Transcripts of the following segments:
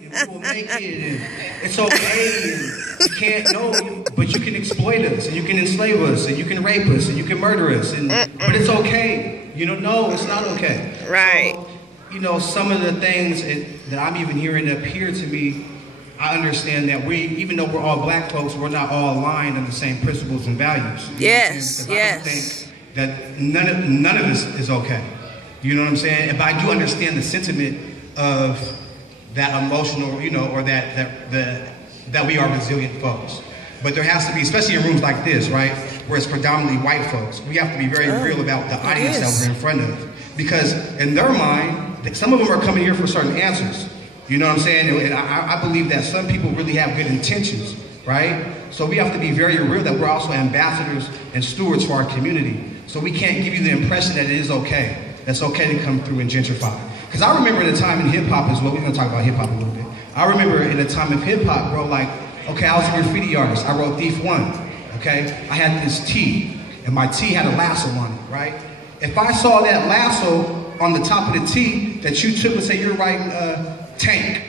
and we will make it, and it's okay, and you can't know, but you can exploit us, and you can enslave us, and you can rape us, and you can murder us, but it's okay. No, it's not okay. Right. So, some of the things that I'm even hearing up here, to me, I understand that even though we're all black folks, we're not all aligned on the same principles and values. Yes, yes. I don't think that none of this is okay. You know what I'm saying? But I do understand the sentiment of that emotional, or that we are resilient folks. But there has to be, especially in rooms like this, right, where it's predominantly white folks, we have to be very real about the audience that we're in front of. Because in their mind, some of them are coming here for certain answers. You know what I'm saying? And I believe that some people really have good intentions, right? So we have to be very real that we're also ambassadors and stewards for our community. So we can't give you the impression that it is okay. That's okay to come through and gentrify. Because I remember at a time in hip-hop as well, we're going to talk about hip-hop a little bit. I remember at a time of hip-hop, bro, like, okay, I was a graffiti artist. I wrote Thief 1, okay? I had this T, and my T had a lasso on it, right? If I saw that lasso on the top of the T that you took, let's say you're writing tank,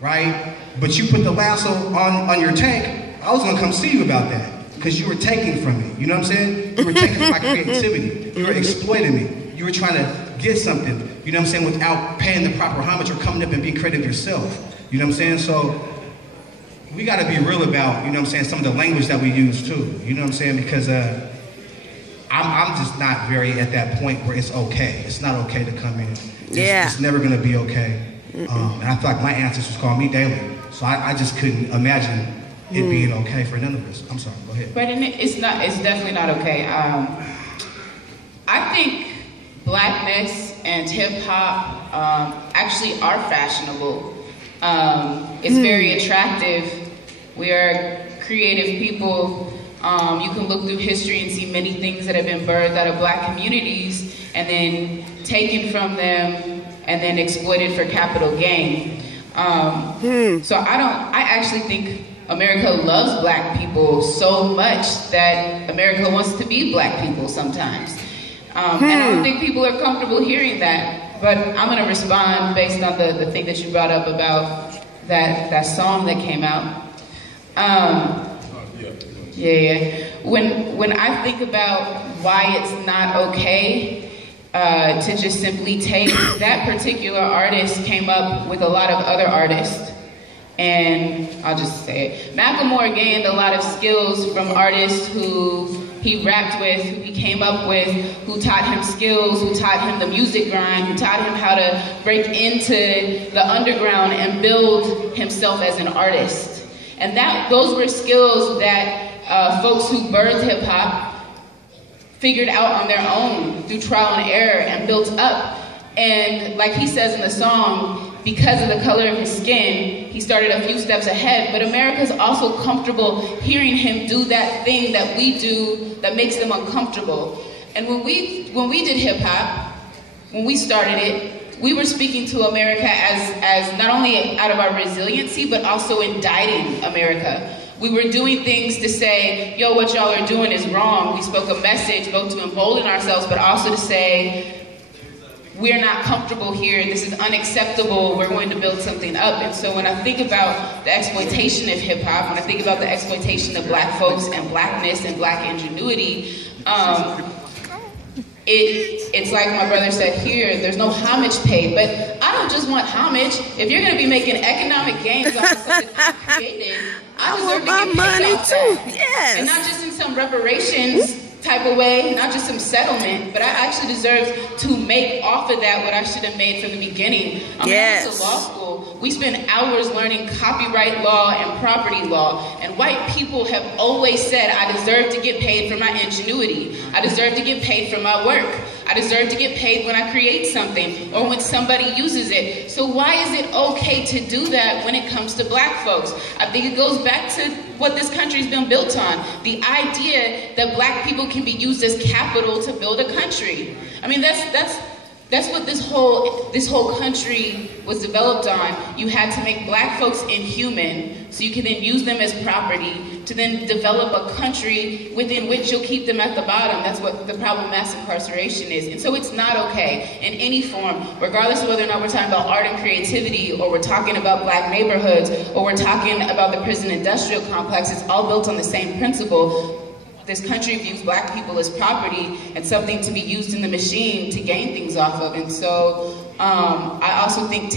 right? But you put the lasso on your tank, I was going to come see you about that. Because you were taking from me, you know what I'm saying? You were taking from my creativity. You were exploiting me. You were trying to get something, you know what I'm saying, without paying the proper homage or coming up and being creative yourself. You know what I'm saying? So we got to be real about, you know what I'm saying, some of the language that we use too. You know what I'm saying? Because I'm just not very at that point where it's okay. It's not okay to come in. It's never going to be okay. And I feel like my ancestors called me daily. So I just couldn't imagine it being okay for none of us. I'm sorry, go ahead. But it's definitely not okay. I think blackness and hip hop actually are fashionable. It's very attractive. We are creative people. You can look through history and see many things that have been birthed out of black communities and then taken from them and then exploited for capital gain. So I actually think America loves black people so much that America wants to be black people sometimes. And I don't think people are comfortable hearing that, but I'm gonna respond based on the thing that you brought up about that song that came out. When I think about why it's not okay to just simply take that particular artist came up with a lot of other artists. And I'll just say it. Macklemore gained a lot of skills from artists who he rapped with, who he came up with, who taught him skills, who taught him the music grind, who taught him how to break into the underground and build himself as an artist. And those were skills that folks who birthed hip hop figured out on their own through trial and error and built up. And like he says in the song, because of the color of his skin, he started a few steps ahead, but America's also comfortable hearing him do that thing that we do that makes them uncomfortable. And when we did hip hop, when we started it, we were speaking to America as not only out of our resiliency, but also indicting America. We were doing things to say, yo, what y'all are doing is wrong. We spoke a message both to embolden ourselves, but also to say, we're not comfortable here, this is unacceptable, we're going to build something up. And so when I think about the exploitation of hip hop, when I think about the exploitation of black folks and blackness and black ingenuity, it's like my brother said here, there's no homage paid, but I don't just want homage. If you're gonna be making economic gains off of something I created, I deserve to get paid off that. Yes. And not just in some reparations type of way, not just some settlement, but I actually deserve to make off of that what I should have made from the beginning. I went to law school. We spend hours learning copyright law and property law, and white people have always said, I deserve to get paid for my ingenuity. I deserve to get paid for my work. I deserve to get paid when I create something or when somebody uses it. So why is it okay to do that when it comes to black folks? I think it goes back to what this country's been built on. The idea that black people can be used as capital to build a country. I mean, that's That's what this whole country was developed on. You had to make black folks inhuman so you could then use them as property to then develop a country within which you'll keep them at the bottom. That's what the problem of mass incarceration is. And so it's not okay in any form, regardless of whether or not we're talking about art and creativity, or we're talking about black neighborhoods, or we're talking about the prison industrial complex. It's all built on the same principle. This country views black people as property and something to be used in the machine to gain things off of. And so I also think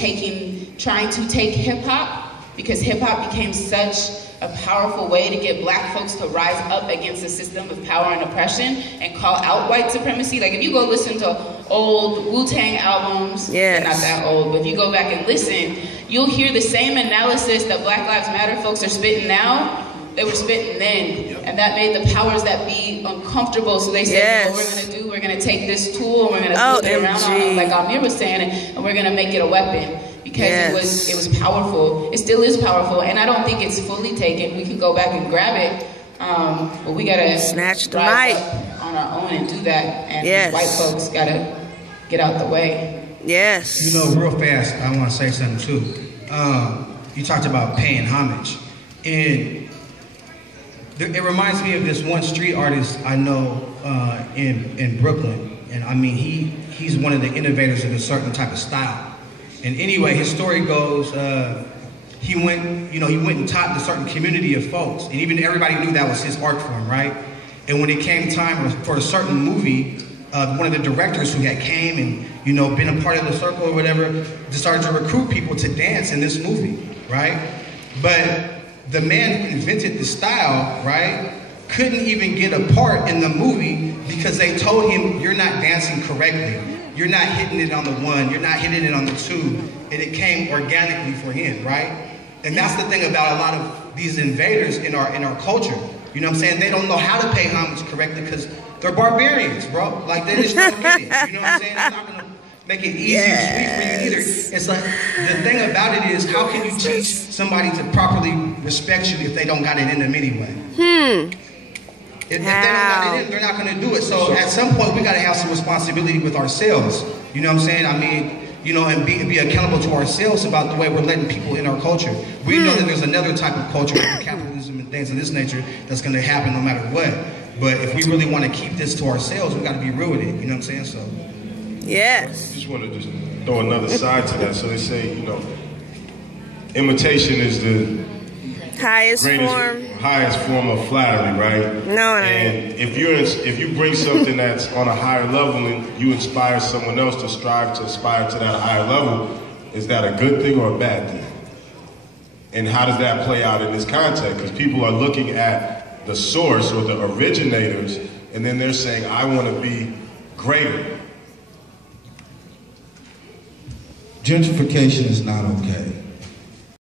trying to take hip hop, because hip hop became such a powerful way to get black folks to rise up against a system of power and oppression and call out white supremacy. Like if you go listen to old Wu-Tang albums, they're not that old, but if you go back and listen, you'll hear the same analysis that Black Lives Matter folks are spitting now. They were spitting then, and that made the powers that be uncomfortable. So they said, what we're going to do, we're going to take this tool and we're going to flip it around on them, like Amir was saying, and we're going to make it a weapon, because it was powerful. It still is powerful, and I don't think it's fully taken. We can go back and grab it, but we got to snatch the rise mic up on our own and do that. And white folks got to get out the way. Yes. You know, real fast, I want to say something too. You talked about paying homage, and it reminds me of this one street artist I know in Brooklyn, and I mean he's one of the innovators of a certain type of style. And anyway, his story goes, he went and taught a certain community of folks, and even everybody knew that was his art form, right? And when it came time for a certain movie, one of the directors who had came and been a part of the circle or whatever, started to recruit people to dance in this movie, right? But the man who invented the style, right, couldn't even get a part in the movie because they told him, you're not dancing correctly. You're not hitting it on the one, you're not hitting it on the two. And it came organically for him, right? And that's the thing about a lot of these invaders in our culture. You know what I'm saying? They don't know how to pay homage correctly because they're barbarians, bro. Like, they just don't get it. You know what I'm saying? It's not going to make it easy or sweet for you either. It's like, the thing about it is, how can you teach somebody to properly respect you if they don't got it in them anyway? If they don't got it in, they're not going to do it. So at some point, we got to have some responsibility with ourselves. You know what I'm saying? I mean, and be accountable to ourselves about the way we're letting people in our culture. We know that there's another type of culture, capitalism and things of this nature, that's going to happen no matter what. But if we really want to keep this to ourselves, we got to be real with it. You know what I'm saying? So. Yes. I just want to throw another side to that. So they say, imitation is the highest form of flattery, right? No, and if you bring something that's on a higher level and you inspire someone else to strive to aspire to that higher level, is that a good thing or a bad thing? And how does that play out in this context? Because people are looking at the source or the originators, and then they're saying, I want to be greater. Gentrification is not okay.